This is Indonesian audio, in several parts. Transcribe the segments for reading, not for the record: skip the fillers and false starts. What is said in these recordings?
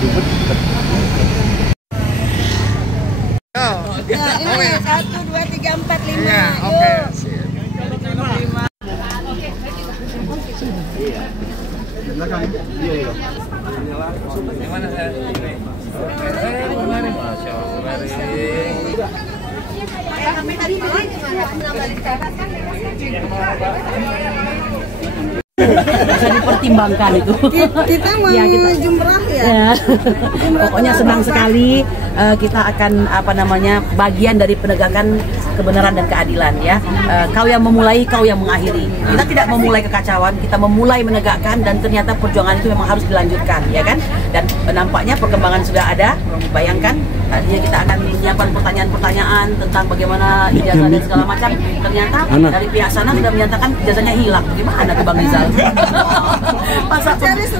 Ya, ini 1, 2, 3, 4, 5. Ya, oke. Gimana saya? Masya Bisa dipertimbangkan itu. Kita mau ya, jumrah ya. Pokoknya senang sekali kita akan bagian dari penegakan kebenaran dan keadilan ya. Kau yang memulai, kau yang mengakhiri. Kita tidak memulai kekacauan, kita memulai menegakkan dan ternyata perjuangan itu memang harus dilanjutkan ya kan. Dan nampaknya perkembangan sudah ada. Bayangkan tadinya kita akan menyiapkan pertanyaan-pertanyaan tentang bagaimana ijazah dan segala macam. Ternyata dari pihak sana sudah menyatakan ijazahnya hilang. Gimana tuh Bang Rizal? Masa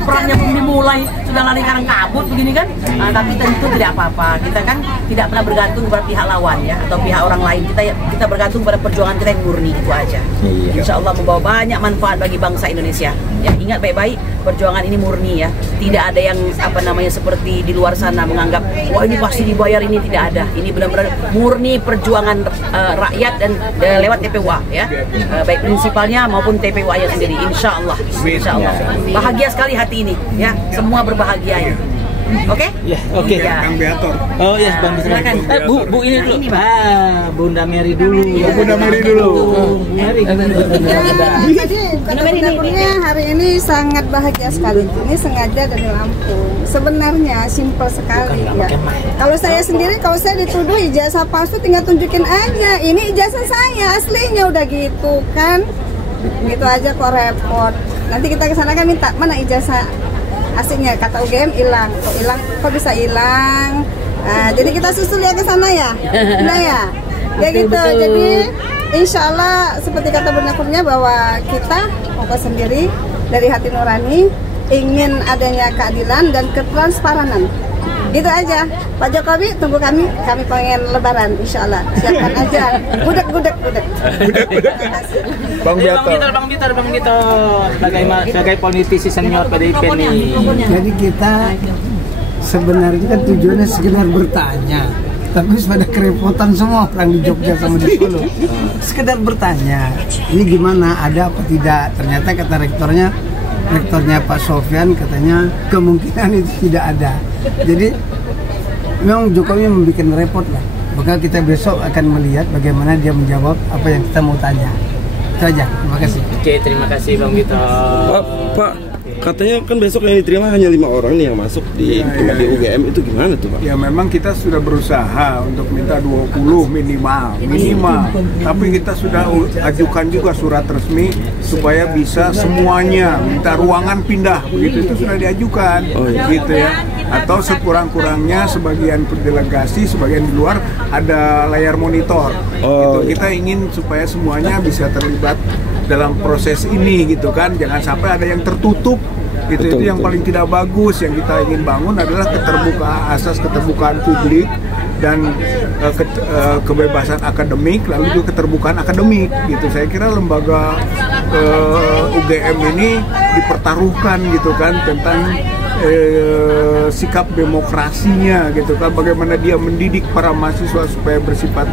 perangnya belum dimulai sudah lari karang kabut begini kan? Tapi tentu tidak apa-apa. Kita kan tidak pernah bergantung kepada pihak lawan ya atau pihak orang lain. Kita bergantung pada perjuangan kita yang murni, itu aja. Insya Allah membawa banyak manfaat bagi bangsa Indonesia. Ya, ingat baik-baik, perjuangan ini murni ya. Tidak ada yang seperti di luar sana menganggap wah ini pasti dibayar, ini tidak ada. Ini benar-benar murni perjuangan rakyat dan lewat TPWA ya. Baik prinsipalnya maupun TPWA-nya sendiri. Insya Allah. Bahagia sekali hati ini ya. Semua berbahagia ya. Oke? Ya, oke. Bang Beator. Oh ya, Bang, silakan. Bu ini dulu. Bunda Mary dulu. Bunda Mary dulu. Bu Mary. Jadi dapurnya hari ini sangat bahagia sekali. Ini sengaja dari Lampung. Sebenarnya simpel sekali ya. Kalau saya sendiri, kalau saya dituduh ijazah palsu, tinggal tunjukin aja. Ini ijazah saya aslinya udah gitu kan. Gitu aja kok repot. Nanti kita kesana kan minta mana ijazah aslinya, kata UGM hilang. Kok bisa hilang? Nah, jadi kita susul ya ke sana ya. Nah ya. Ya gitu. Jadi insya Allah seperti kata Bunda Kurnia bahwa kita fokus sendiri dari hati nurani ingin adanya keadilan dan ketransparanan. Gitu aja. Pak Jokowi tunggu kami pengen lebaran insya Allah. Siapkan aja. Gudeg. Bang Bitar. Sebagai politisi senior PDIP nih. Jadi kita sebenarnya kan tujuannya sekedar bertanya, tapi pada kerepotan semua orang di Jogja sama di Solo. Sekedar bertanya, ini gimana, ada apa tidak? Ternyata kata rektornya Pak Sofyan katanya kemungkinan itu tidak ada. Jadi memang Jokowi membuat repot lah. Maka kita besok akan melihat bagaimana dia menjawab apa yang kita mau tanya. Itu aja. Terima kasih. Oke, terima kasih Bang Vito. Pak, katanya kan besok yang diterima hanya 5 orang nih yang masuk di UGM, itu gimana tuh Pak? Ya memang kita sudah berusaha untuk minta 20 minimal. Tapi kita sudah ajukan juga surat resmi supaya bisa semuanya minta ruangan pindah, begitu itu sudah diajukan, gitu ya. Atau sekurang-kurangnya sebagian delegasi, sebagian di luar ada layar monitor. Gitu. Kita ingin supaya semuanya bisa terlibat dalam proses ini gitu kan, jangan sampai ada yang tertutup gitu. Itu yang paling tidak bagus. Yang kita ingin bangun adalah asas keterbukaan publik dan kebebasan akademik, lalu juga keterbukaan akademik gitu. Saya kira lembaga UGM ini dipertaruhkan gitu kan tentang sikap demokrasinya gitu kan, bagaimana dia mendidik para mahasiswa supaya bersifat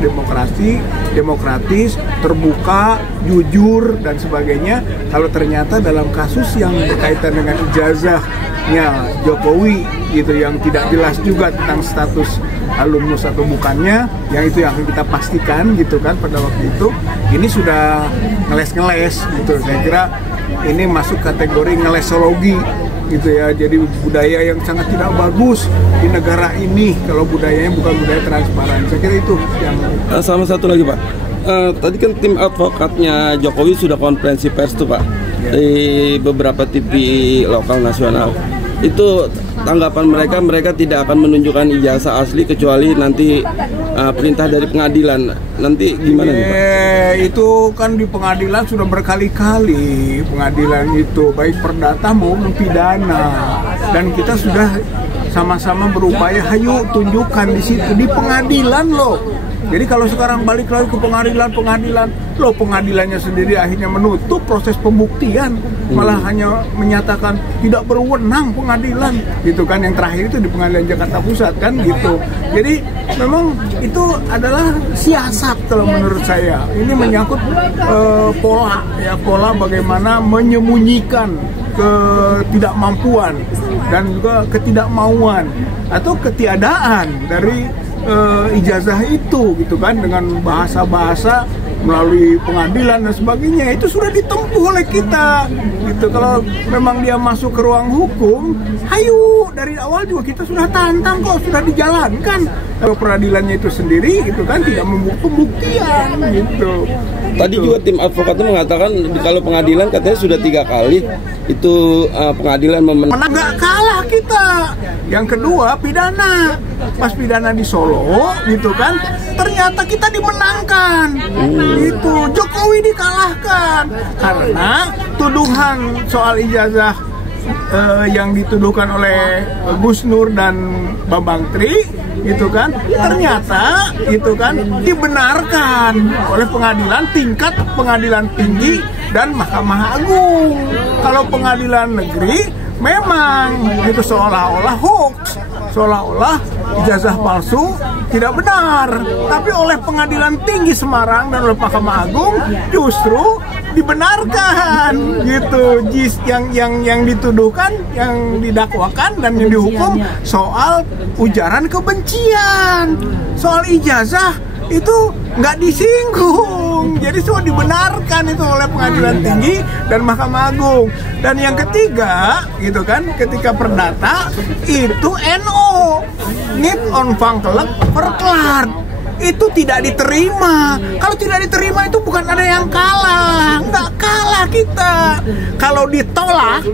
demokratis, terbuka, jujur dan sebagainya. Kalau ternyata dalam kasus yang berkaitan dengan ijazahnya Jokowi gitu yang tidak jelas juga tentang status alumnus atau bukannya, yang itu yang kita pastikan gitu kan pada waktu itu, ini sudah ngeles gitu. Saya kira ini masuk kategori ngelesologi gitu ya, jadi budaya yang sangat tidak bagus di negara ini kalau budayanya bukan budaya transparan. Saya kira itu yang sama satu lagi Pak, tadi kan tim advokatnya Jokowi sudah konferensi pers tuh Pak di beberapa TV lokal nasional. Itu tanggapan mereka tidak akan menunjukkan ijazah asli kecuali nanti perintah dari pengadilan. Nanti gimana nih Pak? Itu kan di pengadilan sudah berkali-kali, pengadilan itu baik perdata maupun pidana, dan kita sudah sama-sama berupaya, hayu tunjukkan di situ di pengadilan loh. Jadi kalau sekarang balik lagi ke pengadilan, loh pengadilannya sendiri akhirnya menutup proses pembuktian, malah hanya menyatakan tidak berwenang pengadilan, gitu kan. Yang terakhir itu di Pengadilan Jakarta Pusat kan gitu. Jadi memang itu adalah siasat kalau menurut saya. Ini menyangkut pola bagaimana menyembunyikan ketidakmampuan dan juga ketidakmauan atau ketiadaan dari ijazah itu, gitu kan, dengan bahasa-bahasa melalui pengadilan dan sebagainya. Itu sudah ditempuh oleh kita gitu. Kalau memang dia masuk ke ruang hukum, hayu, dari awal juga kita sudah tantang kok, sudah dijalankan. Kalau peradilannya itu sendiri itu kan tidak membuat pembuktian gitu. Tadi juga tim advokat itu mengatakan kalau pengadilan katanya sudah 3 kali itu pengadilan menang. Nggak kalah kita. Yang kedua pidana, pas pidana di Solo gitu kan, ternyata kita dimenangkan. Itu Jokowi dikalahkan karena tuduhan soal ijazah yang dituduhkan oleh Gus Nur dan Bambang Tri gitu kan, ternyata itu kan dibenarkan oleh pengadilan tingkat pengadilan tinggi dan Mahkamah Agung. Kalau pengadilan negeri memang itu seolah-olah hoax, seolah-olah ijazah palsu tidak benar. Tapi oleh Pengadilan Tinggi Semarang dan oleh Mahkamah Agung justru dibenarkan gitu. Yang dituduhkan, yang didakwakan dan yang dihukum soal ujaran kebencian, soal ijazah itu nggak disinggung. Jadi semua dibenarkan itu oleh Pengadilan Tinggi dan Mahkamah Agung. Dan yang ketiga gitu kan, ketika perdata itu NO, Niet Onafhankelijk Verklaard, itu tidak diterima. Kalau tidak diterima itu bukan ada yang kalah, nggak kalah kita. Kalau ditolak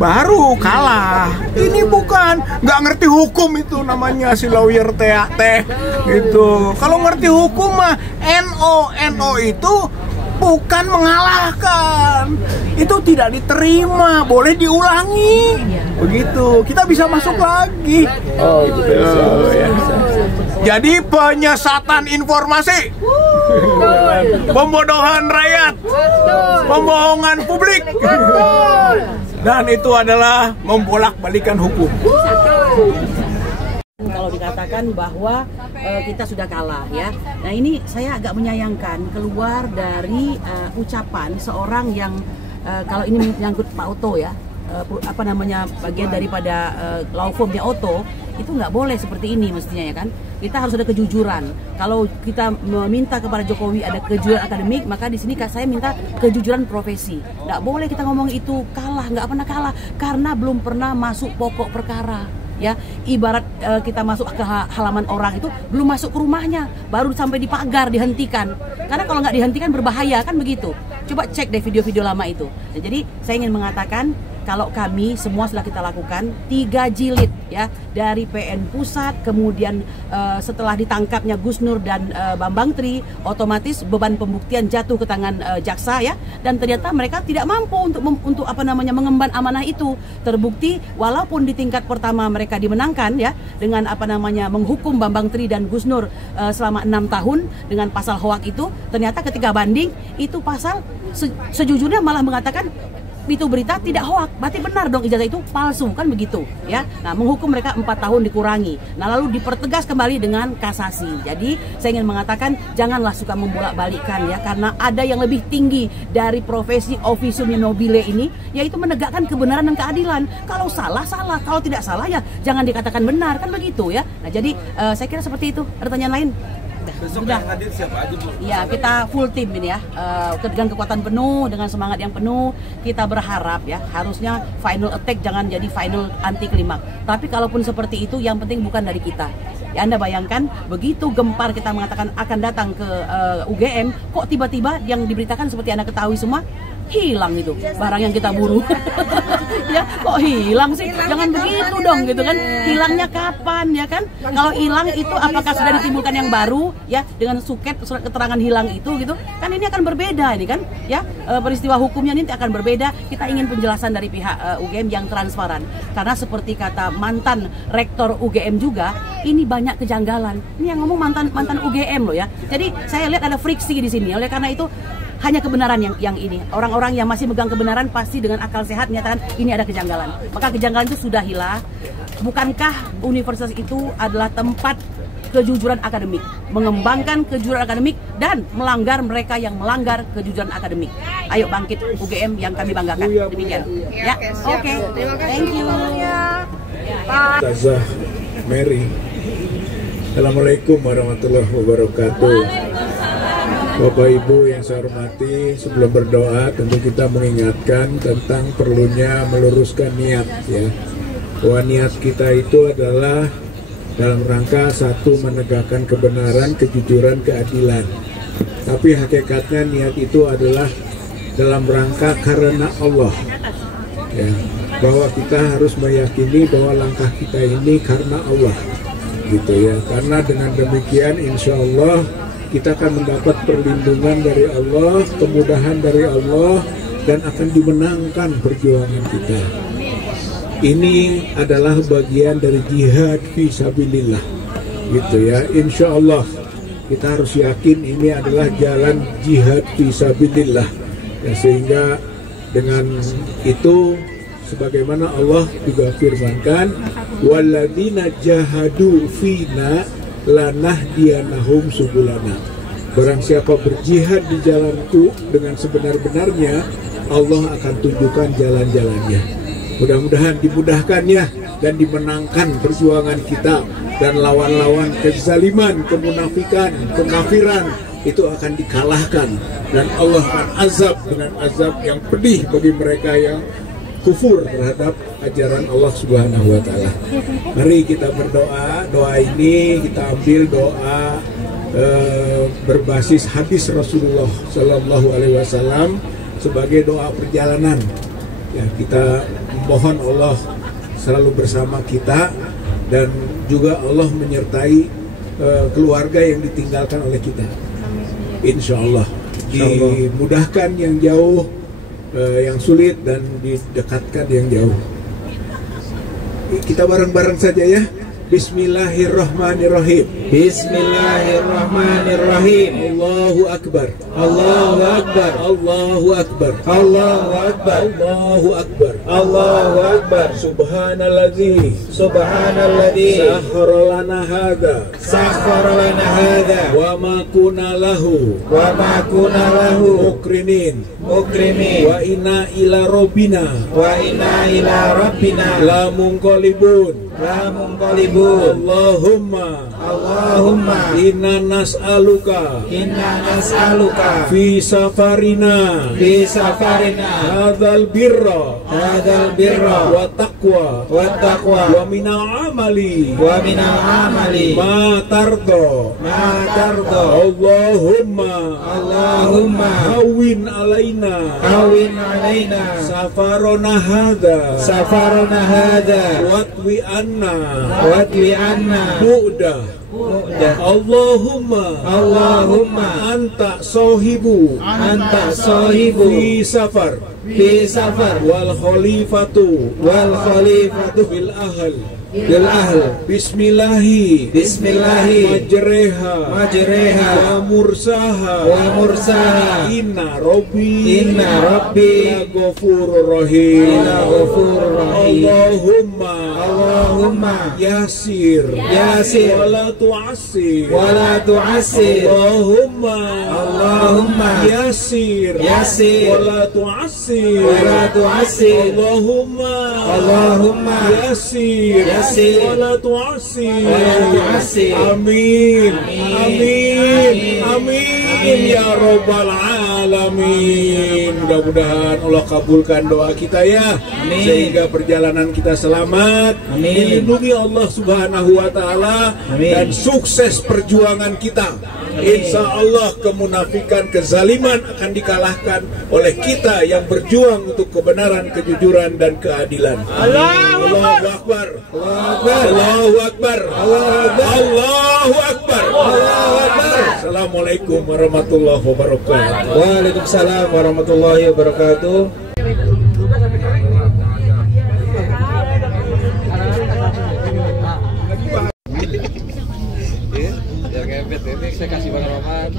baru kalah. Ini bukan nggak ngerti hukum, itu namanya si lawyer teh gitu. Kalau ngerti hukum mah NO itu bukan mengalahkan, itu tidak diterima, boleh diulangi begitu, kita bisa masuk lagi. Oh gitu ya. Jadi penyesatan informasi, pembodohan rakyat, pembohongan publik, dan itu adalah membolak-balikan hukum. Kalau dikatakan bahwa kita sudah kalah ya. Nah ini saya agak menyayangkan keluar dari ucapan seorang yang kalau ini menyangkut Pak Otto ya, bagian daripada law firmnya Otto, itu nggak boleh seperti ini mestinya ya kan. Kita harus ada kejujuran. Kalau kita meminta kepada Jokowi ada kejujuran akademik, maka di sini saya minta kejujuran profesi. Nggak boleh kita ngomong itu kalah, nggak pernah kalah karena belum pernah masuk pokok perkara. Ya, ibarat kita masuk ke halaman orang itu belum masuk ke rumahnya, baru sampai di pagar dihentikan. Karena kalau nggak dihentikan berbahaya kan begitu. Coba cek deh video-video lama itu. Nah, jadi saya ingin mengatakan kalau kami semua sudah kita lakukan 3 jilid ya, dari PN Pusat, kemudian setelah ditangkapnya Gus Nur dan Bambang Tri, otomatis beban pembuktian jatuh ke tangan jaksa ya, dan ternyata mereka tidak mampu untuk mengemban amanah itu. Terbukti walaupun di tingkat pertama mereka dimenangkan ya dengan menghukum Bambang Tri dan Gus Nur selama 6 tahun dengan pasal hoak itu, ternyata ketika banding itu pasal sejujurnya malah mengatakan itu berita tidak hoak, berarti benar dong ijazah itu palsu kan begitu ya. Nah, menghukum mereka 4 tahun dikurangi. Nah, lalu dipertegas kembali dengan kasasi. Jadi saya ingin mengatakan janganlah suka membolak-balikkan ya, karena ada yang lebih tinggi dari profesi officium nobile ini, yaitu menegakkan kebenaran dan keadilan. Kalau salah, kalau tidak salah ya jangan dikatakan benar kan begitu ya. Nah, jadi saya kira seperti itu. Ada pertanyaan lain? Besok yang hadir siapa aja, Bu? Ya, kita full tim ini ya, dengan kekuatan penuh, dengan semangat yang penuh. Kita berharap ya, harusnya final attack jangan jadi final anti klimaks. Tapi kalaupun seperti itu, yang penting bukan dari kita. Ya, Anda bayangkan, begitu gempar kita mengatakan akan datang ke UGM, kok tiba-tiba yang diberitakan seperti Anda ketahui semua, hilang itu barang yang kita buru. Ya kok hilang sih? Jangan begitu dong gitu kan. Hilangnya kapan ya kan? Kalau hilang itu apakah sudah ditimbulkan yang baru ya dengan surat keterangan hilang itu gitu? Kan ini akan berbeda ini kan ya, peristiwa hukumnya ini akan berbeda. Kita ingin penjelasan dari pihak UGM yang transparan. Karena seperti kata mantan rektor UGM juga, ini banyak kejanggalan. Ini yang ngomong mantan UGM loh ya. Jadi saya lihat ada friksi di sini. Oleh karena itu hanya kebenaran yang ini. Orang-orang yang masih megang kebenaran pasti dengan akal sehat menyatakan ini ada kejanggalan. Maka kejanggalan itu sudah hilang. Bukankah universitas itu adalah tempat kejujuran akademik, mengembangkan kejujuran akademik dan melanggar mereka yang melanggar kejujuran akademik. Ayo bangkit UGM yang kami banggakan. Demikian. Ya, oke. Thank you. Ustazah Mary. Assalamualaikum warahmatullahi wabarakatuh. Bapak Ibu yang saya hormati, sebelum berdoa tentu kita mengingatkan tentang perlunya meluruskan niat ya. Bahwa niat kita itu adalah dalam rangka satu, menegakkan kebenaran, kejujuran, keadilan. Tapi hakikatnya niat itu adalah dalam rangka karena Allah. Ya, bahwa kita harus meyakini bahwa langkah kita ini karena Allah. Gitu ya. Karena dengan demikian insya Allah kita akan mendapat perlindungan dari Allah, kemudahan dari Allah, dan akan dimenangkan perjuangan kita. Ini adalah bagian dari jihad fisabilillah, gitu ya. Insya Allah kita harus yakin ini adalah jalan jihad fisabilillah, ya, sehingga dengan itu sebagaimana Allah juga firmankan, walladzina jahadu fina lanahdiyanahum subulana. Barang siapa berjihad di jalanku dengan sebenar-benarnya, Allah akan tunjukkan jalan-jalannya. Mudah-mudahan dimudahkannya dan dimenangkan perjuangan kita, dan lawan-lawan kezaliman, kemunafikan, kekafiran itu akan dikalahkan, dan Allah akan azab dengan azab yang pedih bagi mereka yang kufur terhadap ajaran Allah Subhanahu wa Ta'ala. Mari kita berdoa. Doa ini kita ambil doa berbasis hadis Rasulullah Sallallahu Alaihi Wasallam sebagai doa perjalanan. Ya, kita mohon Allah selalu bersama kita, dan juga Allah menyertai keluarga yang ditinggalkan oleh kita. Insya Allah dimudahkan yang jauh, yang sulit, dan didekatkan yang jauh. Kita bareng-bareng saja ya. Bismillahirrahmanirrahim. Bismillahirrahmanirrahim. Allahu Akbar. Allahu Akbar. Allahu Akbar. Allahu Akbar. Allahu Akbar. Allahu Akbar. Subhanalladzi. Subhanalladzi. Sakhkhara lana hadza. Sakhkhara lana hadza. Wa ma kunna lahu. Wa ma kunna lahu. Mukrinin. Mukrimin. Wa inna ila rabbina. Wa inna ila rabbina. La munqalibun. La munqalibun. Allahumma inna nas'aluka fi safarina hadzal birra wa taqwa wa minal amali ma tardo Allahumma hawin alaina safarona hadza watwi anna bu'dah. Allahumma anta sahibu fi safar wal khalifatu bil ahl Bismillahi majreha wa mursaha inna rabbi ghafurur rahim. Allahumma yasir wala tu'assir. Allahumma yasir wala tu'assir. Allahumma yasir wala tu'assir. Amin. Ya Rabbal Alamin. Mudah-mudahan Allah kabulkan doa kita ya. Sehingga perjalanan kita selamat, dilindungi Allah Subhanahu wa Ta'ala, dan sukses perjuangan kita. Insya Allah kemunafikan, kezaliman akan dikalahkan oleh kita yang berjuang untuk kebenaran, kejujuran, dan keadilan. Allahu Akbar. Allahu Akbar. Allahu Akbar. Assalamualaikum warahmatullahi wabarakatuh. Waalaikumsalam warahmatullahi wabarakatuh. Ya, kayak ini saya kasih Bang Roman.